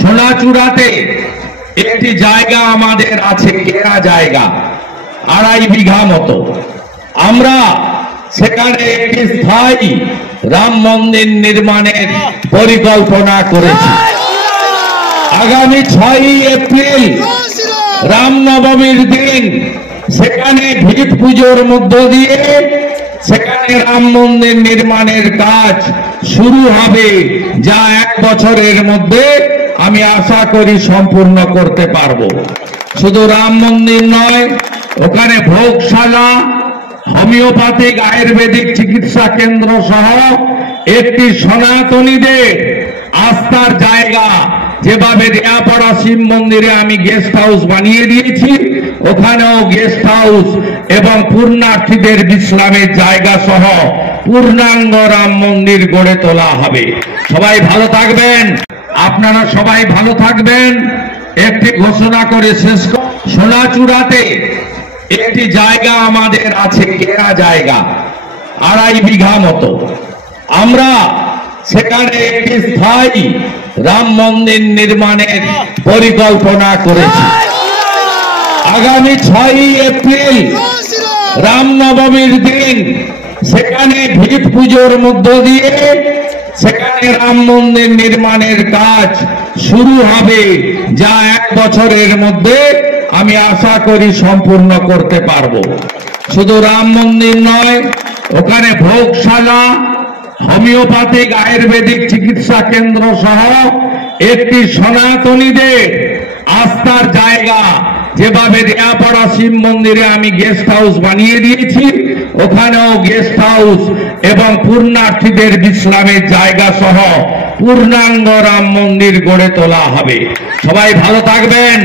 সোনাচূড়াতে একটি জায়গা আমাদের আছে, কেনা জায়গা 2.5 বিঘা মতো। আমরা সেখানে একটি স্থায়ী রাম মন্দির নির্মাণের পরিকল্পনা করেছি। আগামী 6 এপ্রিল রামনবমীর দিন সেখানে ভিত পুজোর মধ্য দিয়ে সেখানে রাম মন্দির নির্মাণের কাজ শুরু হবে, যা 1 বছরের মধ্যে আমি আশা করি সম্পূর্ণ করতে পারবো। শুধু রাম মন্দির নয়, ওখানে ভোগশালা, হোমিওপ্যাথিক আয়ুর্বেদিক চিকিৎসা কেন্দ্র সহ একটি সনাতনীদের আস্থার জায়গা, যেভাবে রেয়াপাড়া শিব মন্দিরে আমি গেস্ট হাউস বানিয়ে দিয়েছি, ওখানেও গেস্ট হাউস এবং পূর্ণার্থীদের বিশ্রামের জায়গা সহ পূর্ণাঙ্গ রাম মন্দির গড়ে তোলা হবে। সবাই ভালো থাকবেন, আপনারা সবাই ভালো থাকবেন। একটি ঘোষণা করে শেষ, সোনাচূড়াতে একটি জায়গা আমাদের আছে, কেনা জায়গা 2.5 বিঘা মতো। আমরা সেখানে একটি স্থায়ী রাম মন্দির নির্মাণের পরিকল্পনা করেছি। আগামী 6 এপ্রিল রামনবমীর দিন সেখানে ভিত পুজোর মধ্য দিয়ে সেখানে রাম মন্দির নির্মাণের কাজ শুরু হবে, যা 1 বছরের মধ্যে আমি আশা করি সম্পূর্ণ করতে পারবো। শুধু রাম মন্দির নয়, ওখানে ভোগশালা, হোমিওপ্যাথিক আয়ুর্বেদিক চিকিৎসা কেন্দ্র সহ একটি সনাতনীদের আস্থার জায়গা, যেভাবে রেয়াপাড়া শিব মন্দিরে আমি গেস্ট হাউস বানিয়ে দিয়েছি, ওখানেও গেস্ট হাউস এবং পূর্ণার্থীদের বিশ্রামের জায়গা সহ পূর্ণাঙ্গ রাম মন্দির গড়ে তোলা হবে। সবাই ভালো থাকবেন।